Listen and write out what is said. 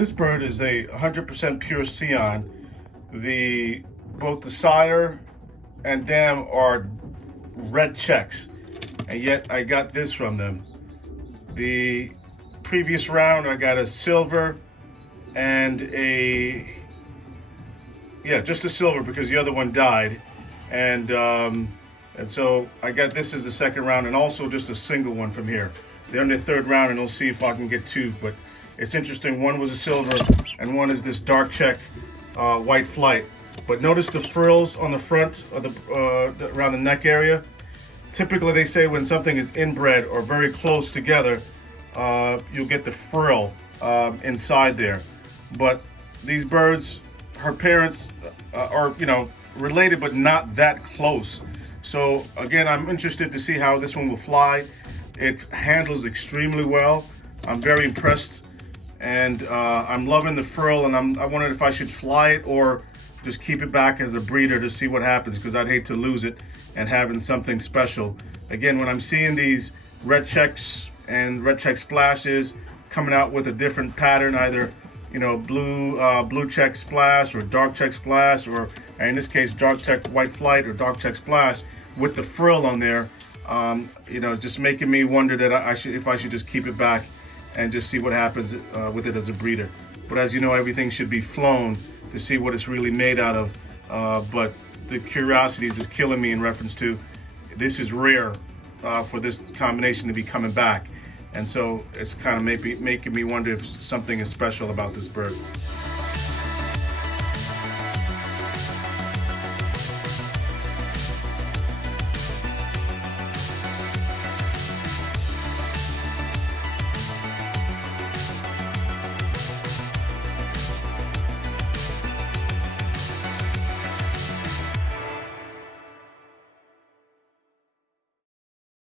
This bird is a 100% pure Scion. Both the sire and dam are Redchecks, and yet I got this from them. The previous round I got a silver and just a silver because the other one died, and so I got this as the second round, and also just a single one from here. They're in their third round, and we'll see if I can get two. But it's interesting. One was a silver, and one is this dark check white flight. But notice the frills on the front of the around the neck area. Typically, they say when something is inbred or very close together, you'll get the frill inside there. But these birds, her parents are related, but not that close. So again, I'm interested to see how this one will fly. It handles extremely well. I'm very impressed, and I'm loving the frill. And I wondered if I should fly it or just keep it back as a breeder to see what happens, because I'd hate to lose it and having something special. Again, when I'm seeing these Redchecks and Redcheck splashes coming out with a different pattern, either blue check splash or dark check splash, or in this case dark check white flight or dark check splash with the frill on there, just making me wonder that if I should just keep it back and just see what happens with it as a breeder. But as you know, everything should be flown to see what it's really made out of. But the curiosity is just killing me in reference to this is rare for this combination to be coming back. And so it's kind of making me wonder if something is special about this bird.